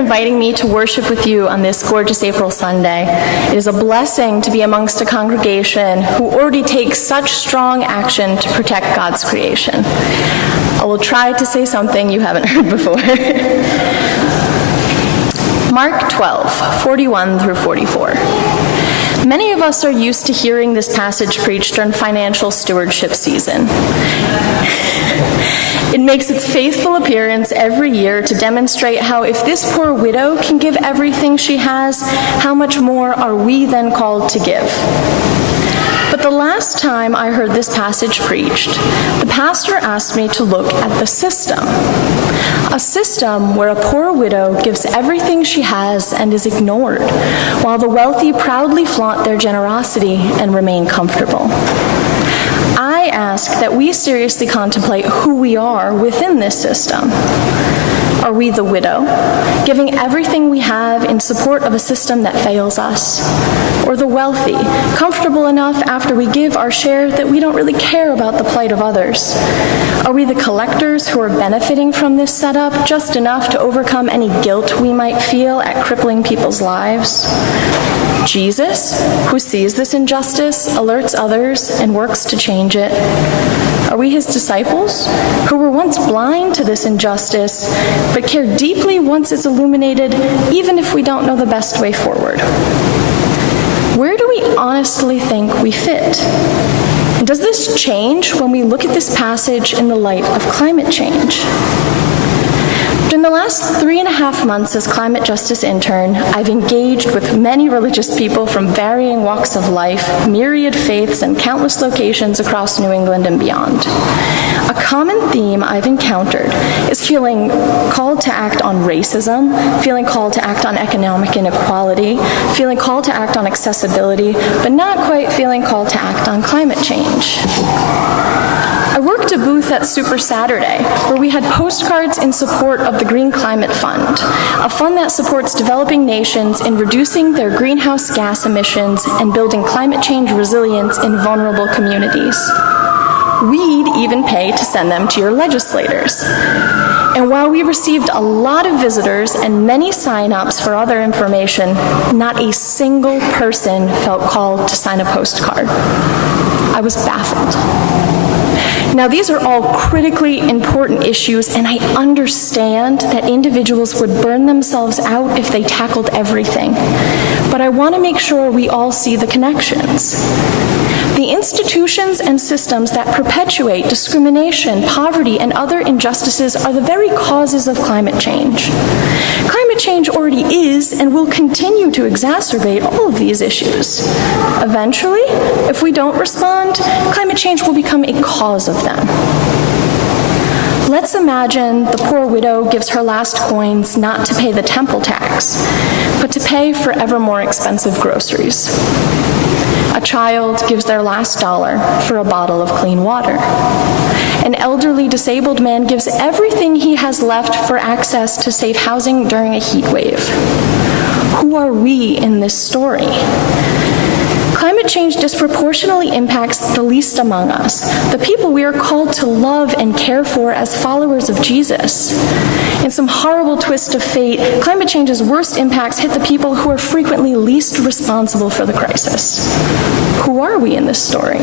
inviting me to worship with you on this gorgeous April Sunday. It is a blessing to be amongst a congregation who already takes such strong action to protect God's creation. I will try to say something you haven't heard before. Mark 12:41 through 44. Many of us are used to hearing this passage preached during financial stewardship season. It makes its faithful appearance every year to demonstrate how if this poor widow can give everything she has, how much more are we then called to give? But the last time I heard this passage preached, the pastor asked me to look at the system. A system where a poor widow gives everything she has and is ignored, while the wealthy proudly flaunt their generosity and remain comfortable. I ask that we seriously contemplate who we are within this system. Are we the widow, giving everything we have in support of a system that fails us? Or the wealthy, comfortable enough after we give our share that we don't really care about the plight of others? Are we the collectors who are benefiting from this setup just enough to overcome any guilt we might feel at crippling people's lives? Jesus, who sees this injustice, alerts others, and works to change it? Are we his disciples, who were once blind to this injustice, but care deeply once it's illuminated, even if we don't know the best way forward? Where do we honestly think we fit? And does this change when we look at this passage in the light of climate change? In the last 3.5 months as climate justice intern, I've engaged with many religious people from varying walks of life, myriad faiths, and countless locations across New England and beyond. A common theme I've encountered is feeling called to act on racism, feeling called to act on economic inequality, feeling called to act on accessibility, but not quite feeling called to act on climate change. I worked a booth at Super Saturday, where we had postcards in support of the Green Climate Fund, a fund that supports developing nations in reducing their greenhouse gas emissions and building climate change resilience in vulnerable communities. We'd even pay to send them to your legislators. And while we received a lot of visitors and many sign-ups for other information, not a single person felt called to sign a postcard. I was baffled. Now, these are all critically important issues, and I understand that individuals would burn themselves out if they tackled everything. But I want to make sure we all see the connections. The institutions and systems that perpetuate discrimination, poverty, and other injustices are the very causes of climate change. Climate change already is and will continue to exacerbate all of these issues. Eventually, if we don't respond, climate change will become a cause of them. Let's imagine the poor widow gives her last coins not to pay the temple tax, but to pay for ever more expensive groceries. A child gives their last dollar for a bottle of clean water. An elderly disabled man gives everything he has left for access to safe housing during a heat wave. Who are we in this story? Climate change disproportionately impacts the least among us, the people we are called to love and care for as followers of Jesus. In some horrible twist of fate, climate change's worst impacts hit the people who are frequently least responsible for the crisis. Who are we in this story?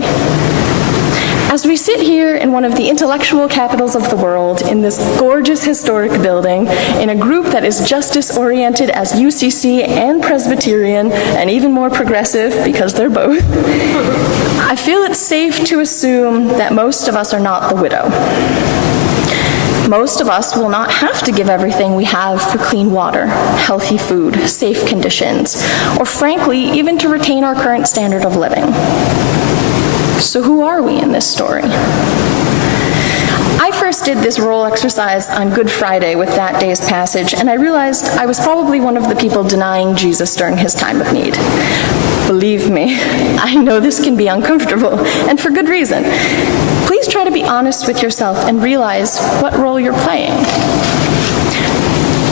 As we sit here in one of the intellectual capitals of the world, in this gorgeous historic building, in a group that is justice-oriented as UCC and Presbyterian, and even more progressive because they're both, I feel it's safe to assume that most of us are not the widow. Most of us will not have to give everything we have for clean water, healthy food, safe conditions, or frankly, even to retain our current standard of living. So who are we in this story? I first did this role exercise on Good Friday with that day's passage, and I realized I was probably one of the people denying Jesus during his time of need. Believe me, I know this can be uncomfortable, and for good reason. Please try to be honest with yourself and realize what role you're playing.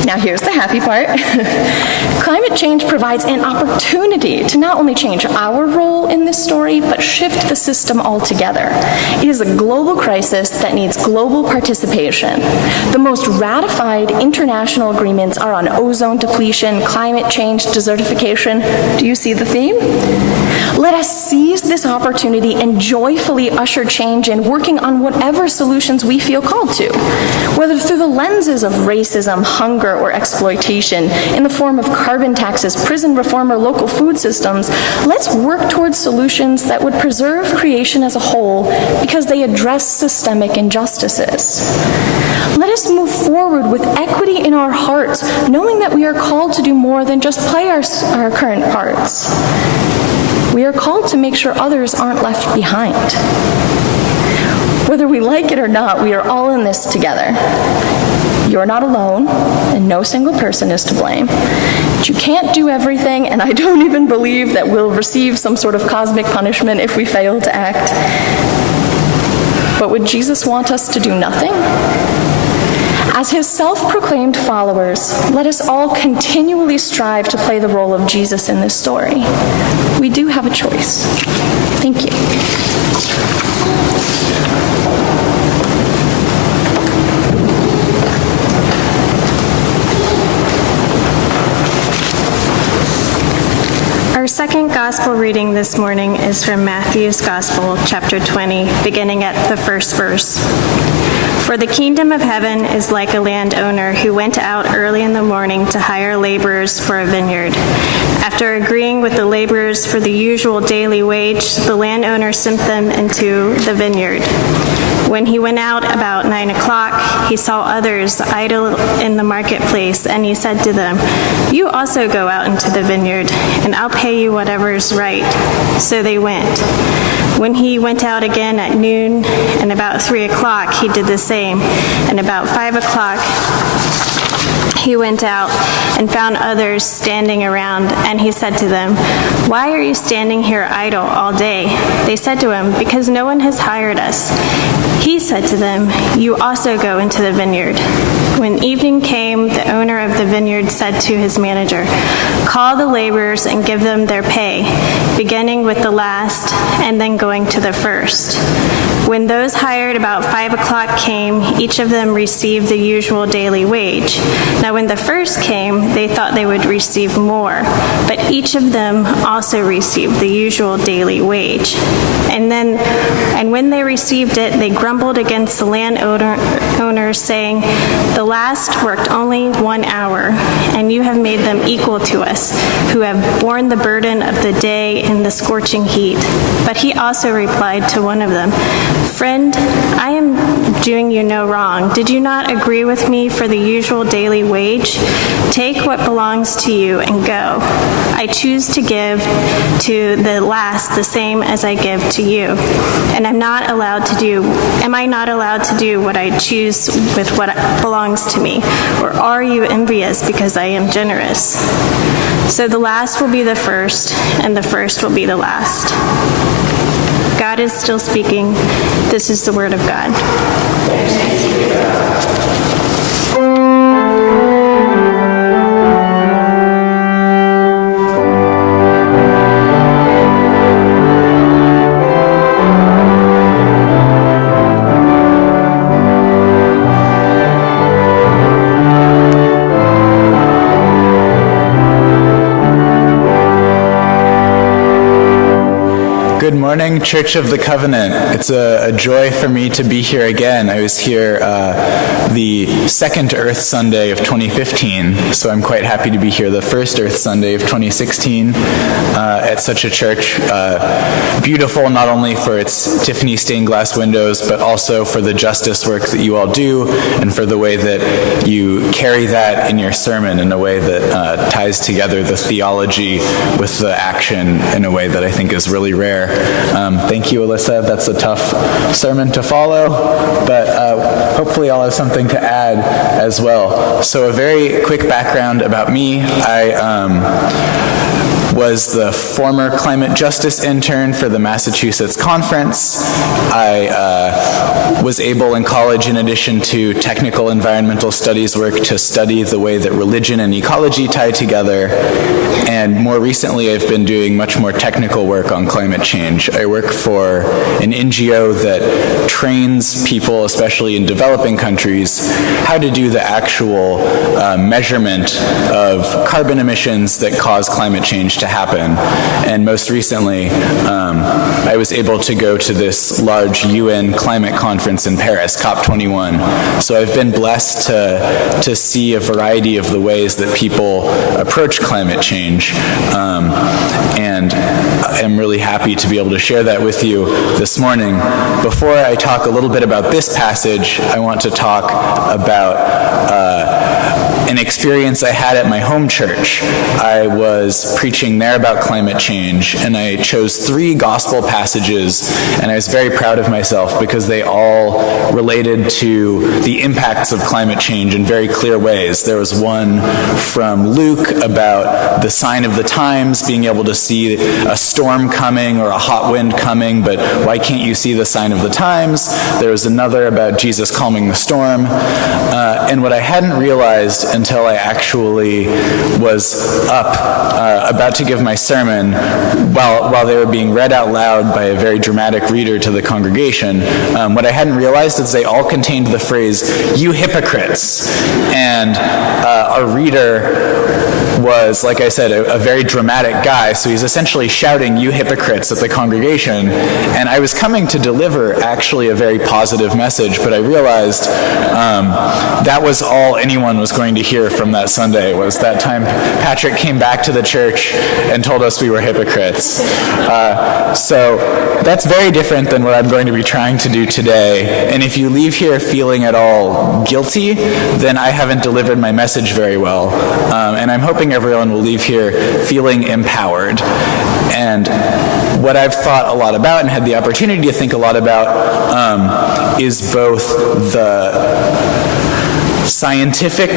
Now, Now here's the happy part. Climate change provides an opportunity to not only change our role in this story, but shift the system altogether. It is a global crisis that needs global participation. The most ratified international agreements are on ozone depletion, climate change, desertification. Do you see the theme? Let us seize this opportunity and joyfully usher change in, working on whatever solutions we feel called to, whether through the lenses of racism, hunger, or exploitation, in the form of carbon taxes, prison reform, or local food systems. Let's work towards solutions that would preserve creation as a whole because they address systemic injustices. Let us move forward with equity in our hearts, knowing that we are called to do more than just play our current parts. We are called to make sure others aren't left behind. Whether we like it or not, we are all in this together. You're not alone, and no single person is to blame. But you can't do everything, and I don't even believe that we'll receive some sort of cosmic punishment if we fail to act. But would Jesus want us to do nothing? As his self-proclaimed followers, let us all continually strive to play the role of Jesus in this story. We do have a choice. Thank you. Our second gospel reading this morning is from Matthew's Gospel, chapter 20, beginning at the first verse. For the kingdom of heaven is like a landowner who went out early in the morning to hire laborers for a vineyard. After agreeing with the laborers for the usual daily wage, the landowner sent them into the vineyard. When he went out about 9 o'clock, he saw others idle in the marketplace, and he said to them, "You also go out into the vineyard, and I'll pay you whatever is right." So they went. When he went out again at noon, and about 3 o'clock, he did the same. And about 5 o'clock, he went out and found others standing around, and he said to them, "Why are you standing here idle all day?" They said to him, "Because no one has hired us." He said to them, "You also go into the vineyard." When evening came, the owner of the vineyard said to his manager, "Call the laborers and give them their pay, beginning with the last and then going to the first." When those hired about 5 o'clock came, each of them received the usual daily wage. Now when the first came, they thought they would receive more, but each of them also received the usual daily wage. And when they received it, they grumbled against the landowners, saying, "The last worked only 1 hour, and you have made them equal to us, who have borne the burden of the day in the scorching heat." But he also replied to one of them, "Friend, I am doing you no wrong. Did you not agree with me for the usual daily wage? Take what belongs to you and go. I choose to give to the last the same as I give to you. And am I not allowed to do what I choose with what belongs to me? Or are you envious because I am generous?" So the last will be the first, and the first will be the last. God is still speaking. This is the word of God. Good morning, Church of the Covenant. It's a joy for me to be here again. I was here the second Earth Sunday of 2015, so I'm quite happy to be here the first Earth Sunday of 2016 at such a church. Beautiful not only for its Tiffany stained glass windows, but also for the justice work that you all do and for the way that you carry that in your sermon in a way that ties together the theology with the action in a way that I think is really rare. Thank you, Alyssa. That's a tough sermon to follow, but hopefully I'll have something to add as well. So a very quick background about me. I was the former climate justice intern for the Massachusetts Conference. I was able in college, in addition to technical environmental studies work, to study the way that religion and ecology tie together. And more recently, I've been doing much more technical work on climate change. I work for an NGO that trains people, especially in developing countries, how to do the actual measurement of carbon emissions that cause climate change to happen. And most recently, I was able to go to this large UN climate conference in Paris, COP21. So I've been blessed to see a variety of the ways that people approach climate change. And I'm really happy to be able to share that with you this morning. Before I talk a little bit about this passage, I want to talk about an experience I had at my home church. I was preaching there about climate change, and I chose 3 gospel passages, and I was very proud of myself because they all related to the impacts of climate change in very clear ways. There was one from Luke about the sign of the times, being able to see a storm coming or a hot wind coming, but why can't you see the sign of the times? There was another about Jesus calming the storm. And what I hadn't realized until I actually was up about to give my sermon while they were being read out loud by a very dramatic reader to the congregation, what I hadn't realized is they all contained the phrase, "You hypocrites." And our reader was, like I said, a very dramatic guy, so he's essentially shouting, "You hypocrites," at the congregation. And I was coming to deliver actually a very positive message, but I realized that was all anyone was going to hear from that Sunday, was that time Patrick came back to the church and told us we were hypocrites. So that's very different than what I'm going to be trying to do today. And if you leave here feeling at all guilty, then I haven't delivered my message very well. And I'm hoping everyone will leave here feeling empowered. And what I've thought a lot about and had the opportunity to think a lot about is both the scientific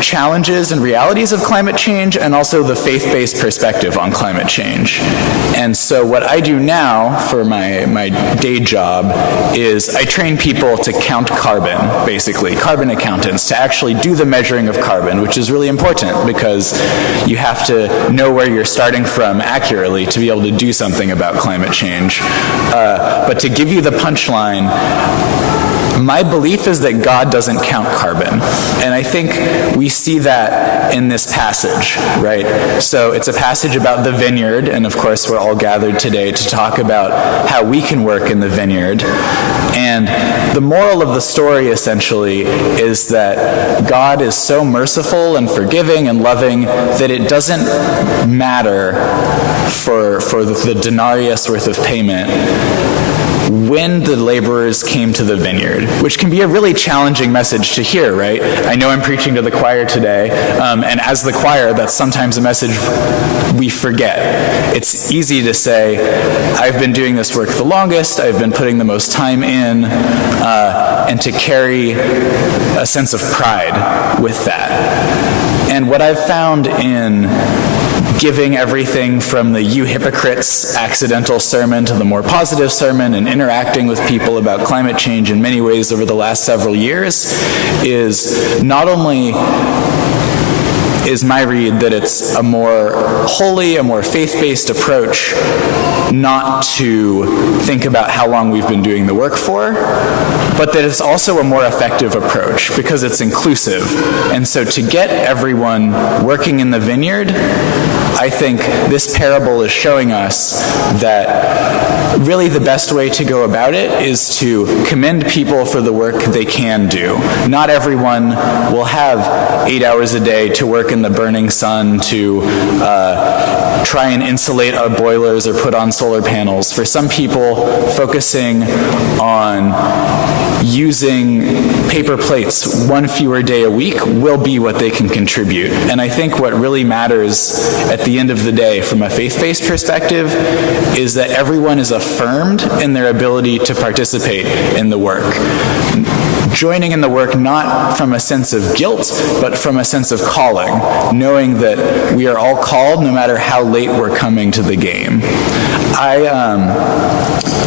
challenges and realities of climate change and also the faith-based perspective on climate change. And so what I do now for my day job is I train people to count carbon, basically, carbon accountants, to actually do the measuring of carbon, which is really important because you have to know where you're starting from accurately to be able to do something about climate change. But to give you the punchline, my belief is that God doesn't count carbon. And I think we see that in this passage, right? So it's a passage about the vineyard, and of course we're all gathered today to talk about how we can work in the vineyard. And the moral of the story essentially is that God is so merciful and forgiving and loving that it doesn't matter for the denarius worth of payment when the laborers came to the vineyard, which can be a really challenging message to hear, right? I know I'm preaching to the choir today, and as the choir, that's sometimes a message we forget. It's easy to say, I've been doing this work the longest, I've been putting the most time in, and to carry a sense of pride with that. And what I've found in giving everything from the "you hypocrites" accidental sermon to the more positive sermon and interacting with people about climate change in many ways over the last several years is not only is my read that it's a more holy, a more faith-based approach not to think about how long we've been doing the work for, but that it's also a more effective approach because it's inclusive. And so to get everyone working in the vineyard, I think this parable is showing us that really the best way to go about it is to commend people for the work they can do. Not everyone will have 8 hours a day to work in the burning sun to try and insulate our boilers or put on solar panels. For some people, focusing on using paper plates 1 fewer day a week will be what they can contribute. And I think what really matters at the end of the day from a faith-based perspective is that everyone is affirmed in their ability to participate in the work. Joining in the work not from a sense of guilt, but from a sense of calling, knowing that we are all called no matter how late we're coming to the game.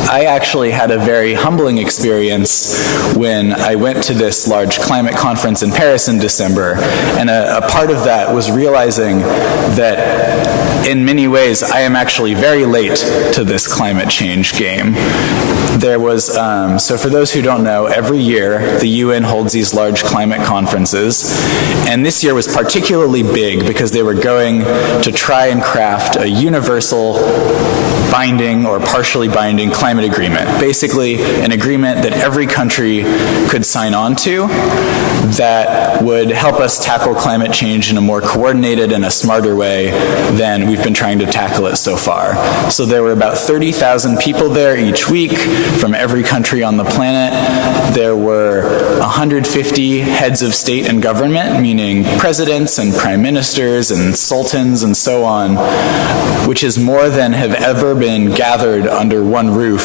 I actually had a very humbling experience when I went to this large climate conference in Paris in December, and a part of that was realizing that in many ways I am actually very late to this climate change game. There was, so for those who don't know, every year the UN holds these large climate conferences, and this year was particularly big because they were going to try and craft a universal binding or partially binding climate agreement. Basically, an agreement that every country could sign on to that would help us tackle climate change in a more coordinated and a smarter way than we've been trying to tackle it so far. So there were about 30,000 people there each week from every country on the planet. There were 150 heads of state and government, meaning presidents and prime ministers and sultans and so on, which is more than have ever been gathered under one roof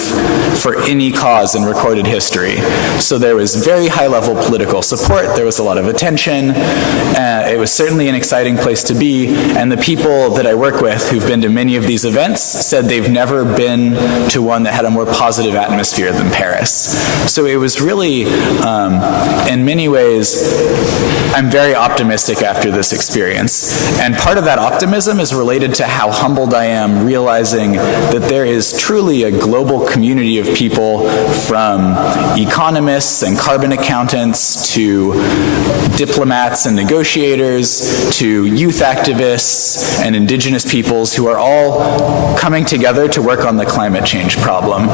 for any cause in recorded history. So there was very high-level political support. There was a lot of attention. It was certainly an exciting place to be, and the people that I work with who've been to many of these events said they've never been to one that had a more positive atmosphere than Paris. So it was really, in many ways, I'm very optimistic after this experience. And part of that optimism is related to how humbled I am realizing that there is truly a global community of people, from economists and carbon accountants to diplomats and negotiators to youth activists and indigenous peoples, who are all coming together to work on the climate change problem.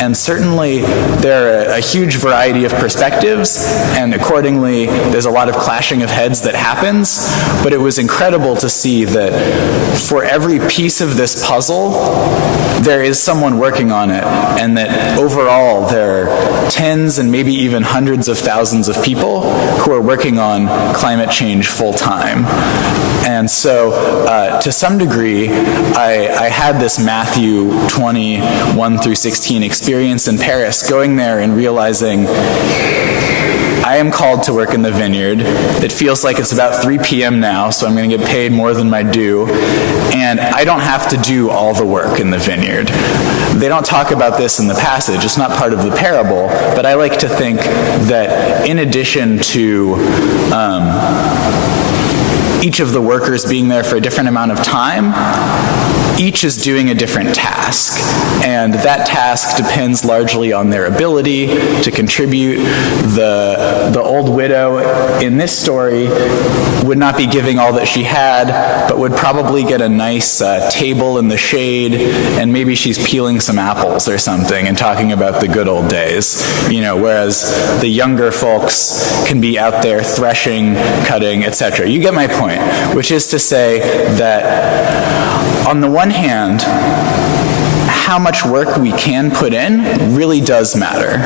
And certainly there are a huge variety of perspectives, and accordingly there's a lot of clashing of heads that happens, but it was incredible to see that for every piece of this puzzle there is someone working on it, and that overall there are tens and maybe even hundreds of thousands of people who are working on climate change full-time. And so to some degree I had this Matthew 20:1 through 16 experience in Paris, going there and realizing I am called to work in the vineyard. It feels like it's about 3 p.m. now, so I'm going to get paid more than my due. And I don't have to do all the work in the vineyard. They don't talk about this in the passage. It's not part of the parable. But I like to think that in addition to each of the workers being there for a different amount of time, each is doing a different task, and that task depends largely on their ability to contribute. The old widow in this story would not be giving all that she had, but would probably get a nice table in the shade, and maybe she's peeling some apples or something and talking about the good old days, whereas the younger folks can be out there threshing, cutting, etc. You get my point, which is to say that on the one hand, how much work we can put in really does matter,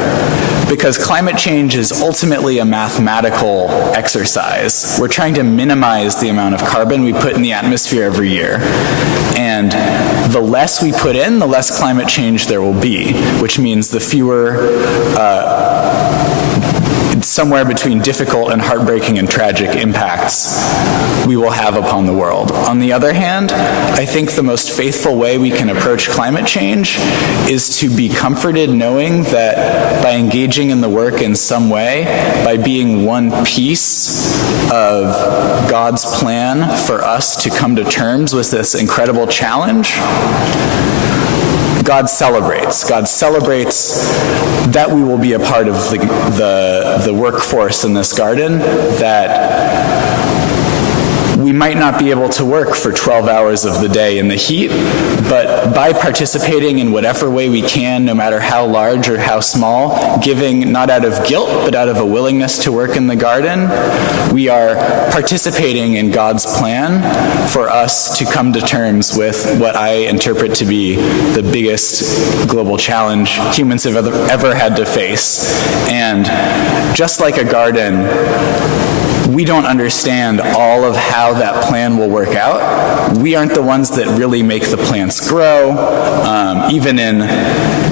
because climate change is ultimately a mathematical exercise. We're trying to minimize the amount of carbon we put in the atmosphere every year. And the less we put in, the less climate change there will be, which means the fewer somewhere between difficult and heartbreaking and tragic impacts we will have upon the world. On the other hand, I think the most faithful way we can approach climate change is to be comforted knowing that by engaging in the work in some way, by being one piece of God's plan for us to come to terms with this incredible challenge, God celebrates. God celebrates that we will be a part of the workforce in this garden, that we might not be able to work for 12 hours of the day in the heat, but by participating in whatever way we can, no matter how large or how small, giving not out of guilt, but out of a willingness to work in the garden, we are participating in God's plan for us to come to terms with what I interpret to be the biggest global challenge humans have ever had to face. And just like a garden, we don't understand all of how that plan will work out. We aren't the ones that really make the plants grow. Even in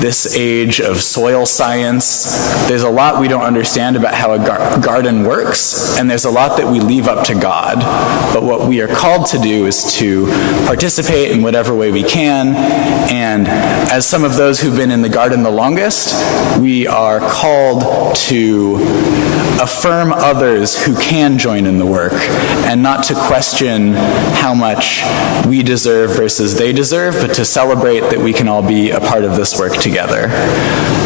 this age of soil science, there's a lot we don't understand about how a garden works, and there's a lot that we leave up to God. But what we are called to do is to participate in whatever way we can, and as some of those who've been in the garden the longest, we are called to affirm others who can join in the work and not to question how much we deserve versus they deserve, but to celebrate that we can all be a part of this work together.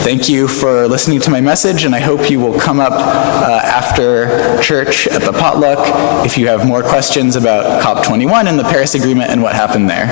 Thank you for listening to my message, and I hope you will come up after church at the potluck if you have more questions about COP21 and the Paris Agreement and what happened there.